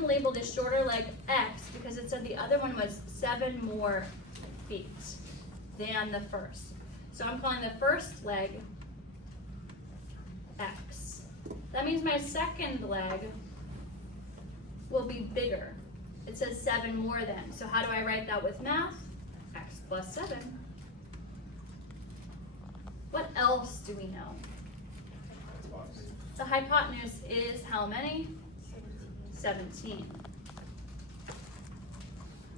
going to label the shorter leg X because it said the other one was 7 more feet than the first. So I'm calling the first leg X. That means my second leg will be bigger. It says 7 more than. So how do I write that with math? X plus 7. What else do we know? The hypotenuse is how many? 17.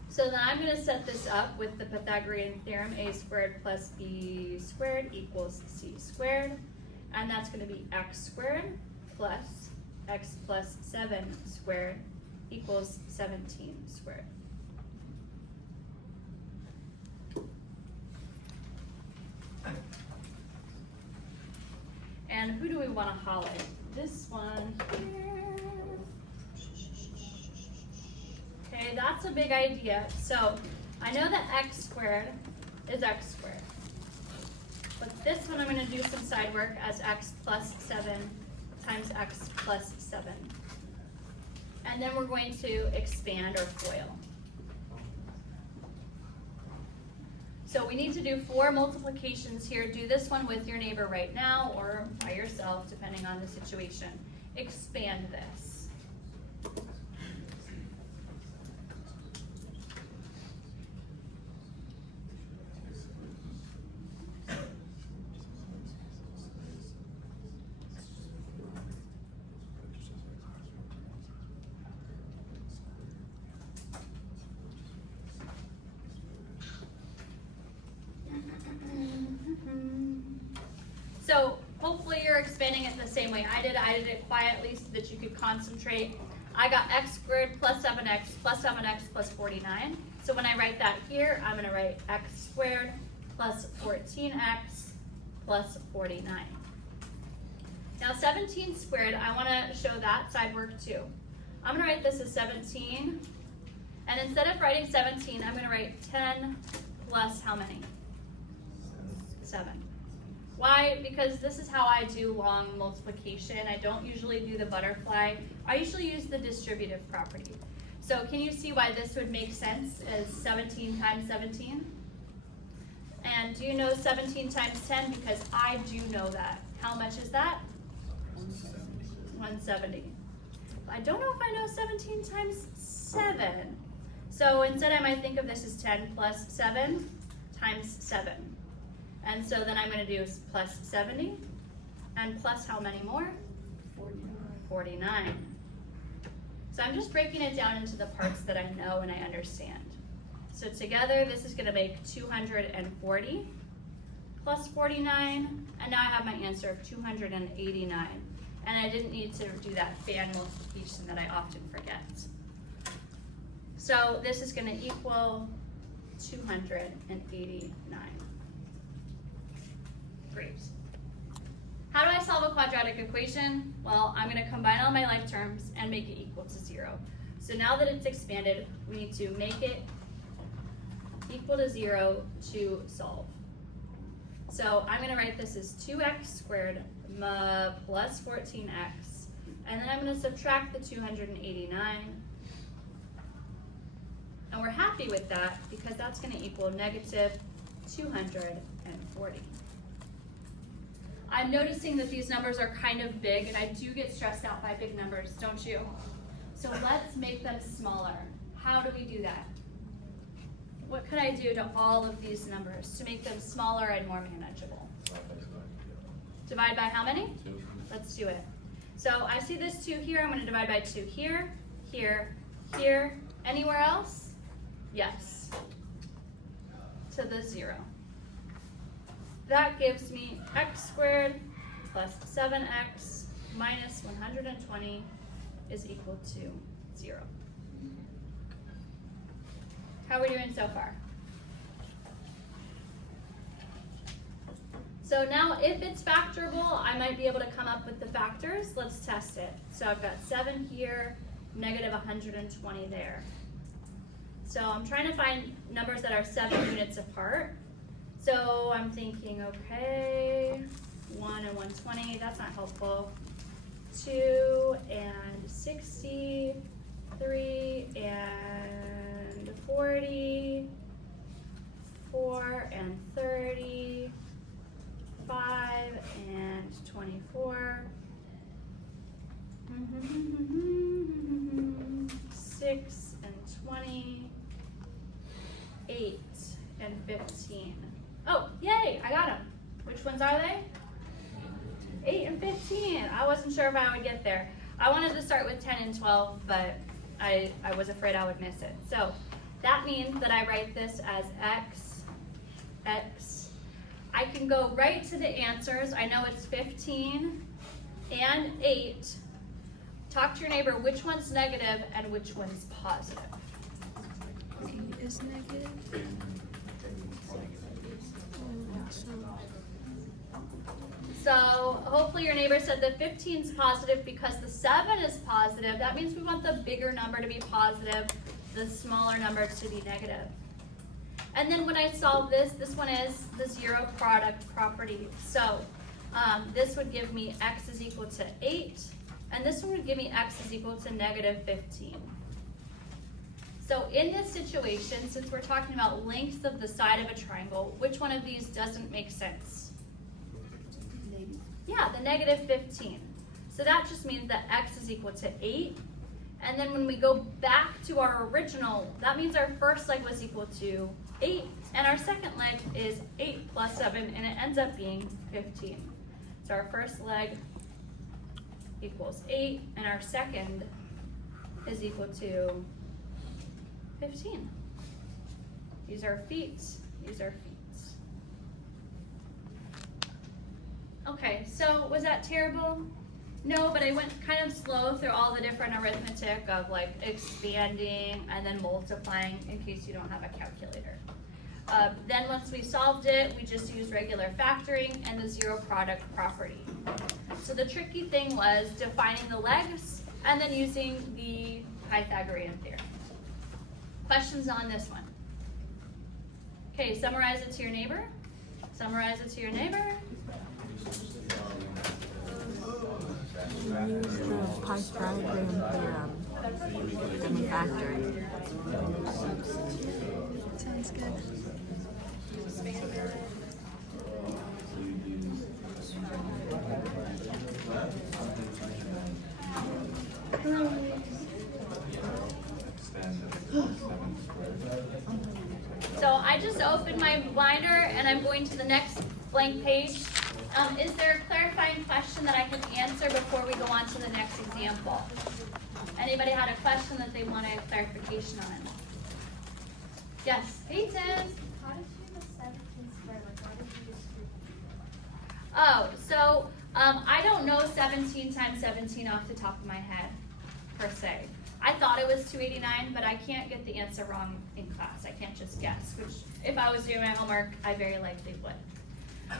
So then I'm going to set this up with the Pythagorean theorem, a squared plus b squared equals c squared. And that's going to be x squared plus x plus 7 squared equals 17 squared. And who do we want to highlight? This one here. Okay, that's a big idea. So I know that x squared is x squared. But this one I'm going to do some side work as x plus 7 times x plus 7. And then we're going to expand or FOIL. So we need to do 4 multiplications here. Do this one with your neighbor right now or by yourself, depending on the situation. Expand this. So hopefully you're expanding it the same way I did. I did it quietly so that you could concentrate. I got x squared plus 7x plus 49. So when I write that here, I'm going to write x squared plus 14x plus 49. Now 17 squared, I want to show that side work too. I'm going to write this as 17. And instead of writing 17, I'm going to write 10 plus how many? 7. Why? Because this is how I do long multiplication. I don't usually do the butterfly. I usually use the distributive property. So can you see why this would make sense as 17 times 17? And do you know 17 times 10? Because I do know that. How much is that? 170. I don't know if I know 17 times 7. So instead I might think of this as 10 plus 7 times 7. And so then I'm going to do plus 70, and plus how many more? 49. So I'm just breaking it down into the parts that I know and I understand. So together this is going to make 240 plus 49, and now I have my answer of 289. And I didn't need to do that fan multiplication that I often forget. So this is going to equal 289. Great. How do I solve a quadratic equation? Well, I'm going to combine all my like terms and make it equal to 0. So now that it's expanded, we need to make it equal to 0 to solve. So I'm going to write this as 2x squared plus 14x, and then I'm going to subtract the 289. And we're happy with that because that's going to equal negative 240. I'm noticing that these numbers are kind of big, and I do get stressed out by big numbers, don't you? So let's make them smaller. How do we do that? What could I do to all of these numbers to make them smaller and more manageable? Divide by how many? 2. Let's do it. So I see this 2 here. I'm going to divide by 2 here, here, here. Anywhere else? Yes. To the 0. That gives me x squared plus 7x minus 120 is equal to 0. How are we doing so far? So now if it's factorable, I might be able to come up with the factors. Let's test it. So I've got 7 here, negative 120 there. So I'm trying to find numbers that are 7 units apart. So I'm thinking, okay, 1 and 120, that's not helpful. 2 and 60, 3 15. Oh, yay, I got them. Which ones are they? 8 and 15. I wasn't sure if I would get there. I wanted to start with 10 and 12, but I was afraid I would miss it. So that means that I write this as x, x. I can go right to the answers. I know it's 15 and 8. Talk to your neighbor, which one's negative and which one's positive? 8 is negative. So hopefully your neighbor said the 15 is positive because the 7 is positive. That means we want the bigger number to be positive, the smaller number to be negative. And then when I solve this, this one is the zero product property. So this would give me x is equal to 8, and this one would give me x is equal to negative 15. So in this situation, since we're talking about lengths of the side of a triangle, which one of these doesn't make sense? Yeah, the negative 15. So that just means that x is equal to 8. And then when we go back to our original, that means our first leg was equal to 8, and our second leg is 8 plus 7, and it ends up being 15. So our first leg equals 8, and our second is equal to 15. These are feet, these are feet. Okay, so was that terrible? No, but I went kind of slow through all the different arithmetic of like expanding and then multiplying in case you don't have a calculator. Then once we solved it, we just used regular factoring and the zero product property. So the tricky thing was defining the legs and then using the Pythagorean theorem. Questions on this one? Okay, summarize it to your neighbor. Summarize it to your neighbor. Use the Pythagorean theorem and factoring. Sounds good. So I just opened my binder and I'm going to the next blank page. Is there a clarifying question that I can answer before we go on to the next example? Anybody had a question that they wanted clarification on? Yes, Peyton. How did you do the 17 squared? Like, why did you just do Oh, so I don't know 17 times 17 off the top of my head, per se. I thought it was 289, but I can't get the answer wrong in class. I can't just guess, which if I was doing my homework, I very likely would.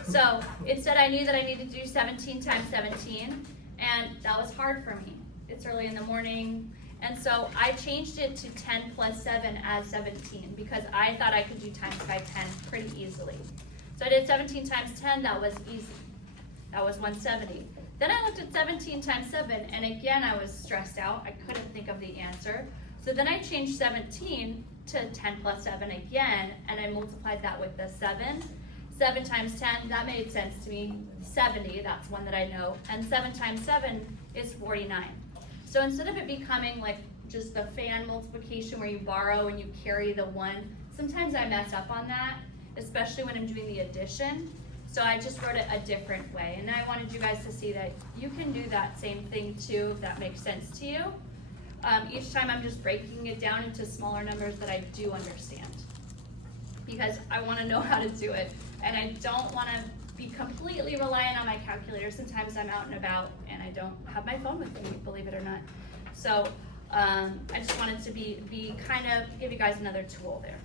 So instead I knew that I needed to do 17 times 17, and that was hard for me. It's early in the morning, and so I changed it to 10 plus 7 as 17 because I thought I could do times by 10 pretty easily. So I did 17 times 10, that was easy. That was 170. Then I looked at 17 times 7, and again I was stressed out. I couldn't think of the answer. So then I changed 17 to 10 plus 7 again, and I multiplied that with the 7. 7 times 10, that made sense to me. 70, that's one that I know. And 7 times 7 is 49. So instead of it becoming like just the fan multiplication where you borrow and you carry the 1, sometimes I mess up on that, especially when I'm doing the addition. So I just wrote it a different way. And I wanted you guys to see that you can do that same thing too, if that makes sense to you. Each time I'm just breaking it down into smaller numbers that I do understand, because I want to know how to do it. And I don't want to be completely reliant on my calculator. Sometimes I'm out and about and I don't have my phone with me, believe it or not. So I just wanted to be kind of give you guys another tool there.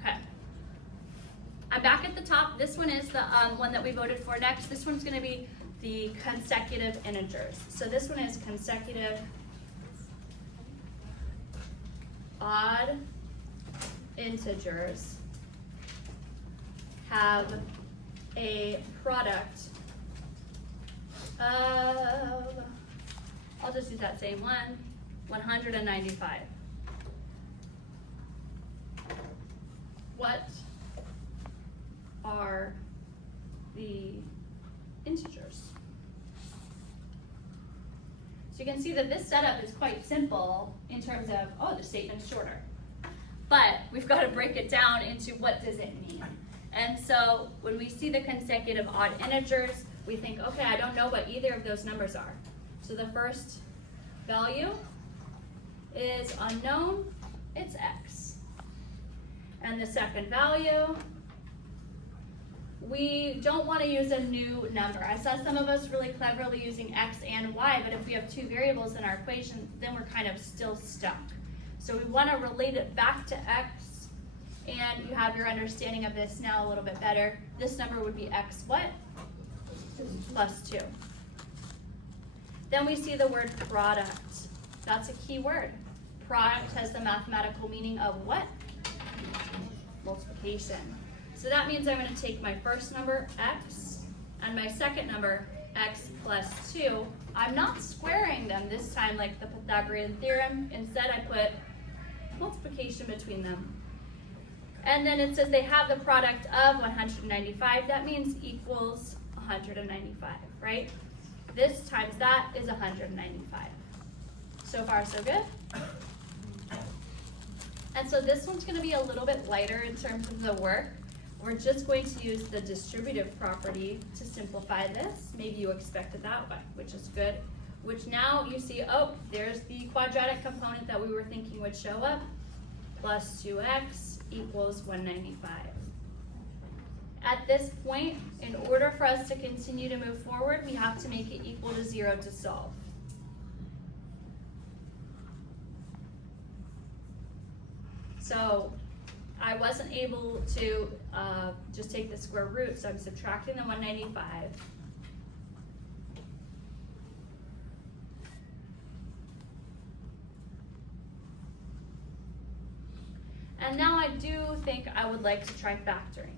Okay. I'm back at the top. This one is the one that we voted for next. This one's going to be the consecutive integers. So this one is consecutive odd integers have a product of, I'll just use that same one, 195. What are the integers? So you can see that this setup is quite simple in terms of, oh, the statement's shorter. But we've got to break it down into what does it mean. And so when we see the consecutive odd integers, we think, okay, I don't know what either of those numbers are. So the first value is unknown, it's x. And the second value, we don't want to use a new number. I saw some of us really cleverly using x and y, but if we have two variables in our equation, then we're kind of still stuck. So we want to relate it back to x, and you have your understanding of this now a little bit better. This number would be x what? Plus 2. Then we see the word product. That's a key word. Product has the mathematical meaning of what? Multiplication. So that means I'm going to take my first number, x, and my second number, x plus 2. I'm not squaring them this time like the Pythagorean theorem. Instead, I put multiplication between them. And then it says they have the product of 195. That means equals 195, right? This times that is 195. So far, so good? And so this one's going to be a little bit lighter in terms of the work. We're just going to use the distributive property to simplify this. Maybe you expected that, which is good. Which now you see, oh, there's the quadratic component that we were thinking would show up. Plus 2x equals 195. At this point, in order for us to continue to move forward, we have to make it equal to 0 to solve. So I wasn't able to just take the square root, so I'm subtracting the 195. And now I do think I would like to try factoring.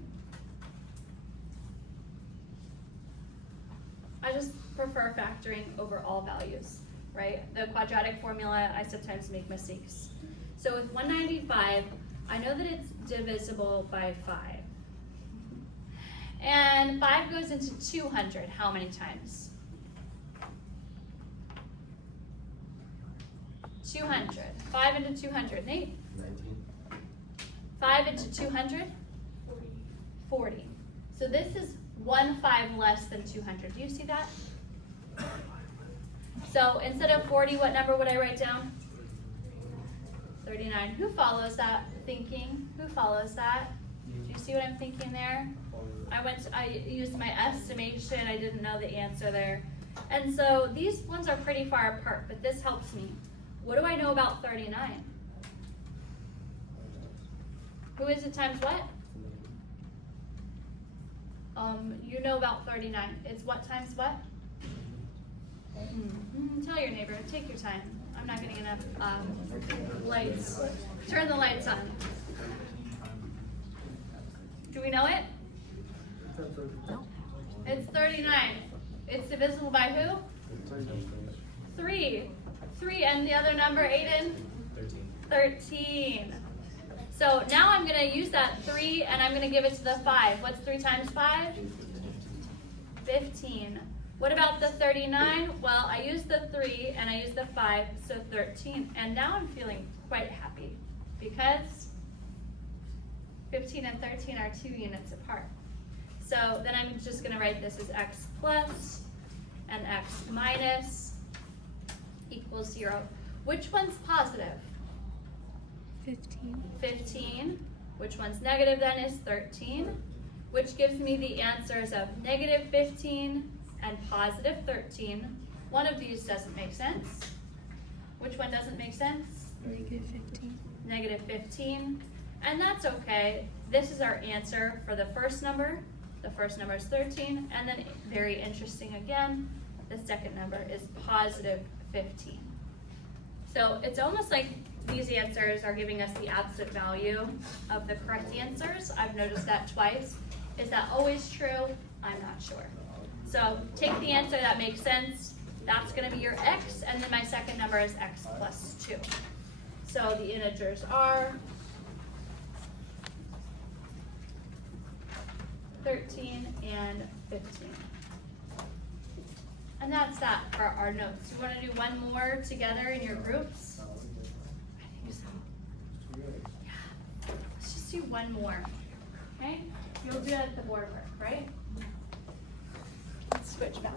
I just prefer factoring over all values, right? The quadratic formula, I sometimes make mistakes. So with 195, I know that it's divisible by 5. And 5 goes into 200 how many times? 200. 5 into 200. Nate? 19. 5 into 200? 40. So this is 1 5 less than 200. Do you see that? So instead of 40, what number would I write down? 39. Who follows that thinking? Who follows that? Do you see what I'm thinking there? I used my estimation. I didn't know the answer there. And so these ones are pretty far apart, but this helps me. What do I know about 39? Who is it times what? You know about 39. It's what times what? Tell your neighbor. Take your time. I'm not getting enough lights. Turn the lights on. Do we know it? No. It's 39. It's divisible by who? 3. 3 and the other number, Aiden? 13. So now I'm going to use that 3 and I'm going to give it to the 5. What's 3 times 5? 15. What about the 39? Well, I used the 3 and I used the 5, so 13. And now I'm feeling quite happy because 15 and 13 are 2 units apart. So then I'm just going to write this as x plus and x minus equals 0. Which one's positive? 15. 15. Which one's negative then is 13, which gives me the answers of negative 15 and positive 13. One of these doesn't make sense. Which one doesn't make sense? Negative 15. Negative 15. And that's okay. This is our answer for the first number. The first number is 13. And then, very interesting again, the second number is positive 15. So it's almost like these answers are giving us the absolute value of the correct answers. I've noticed that twice. Is that always true? I'm not sure. So take the answer that makes sense. That's going to be your x, and then my second number is x plus 2. So the integers are 13 and 15. And that's that for our notes. You want to do one more together in your groups? I think so. Yeah. Let's just do one more. Okay? You'll do it at the board work, right? Let's switch back.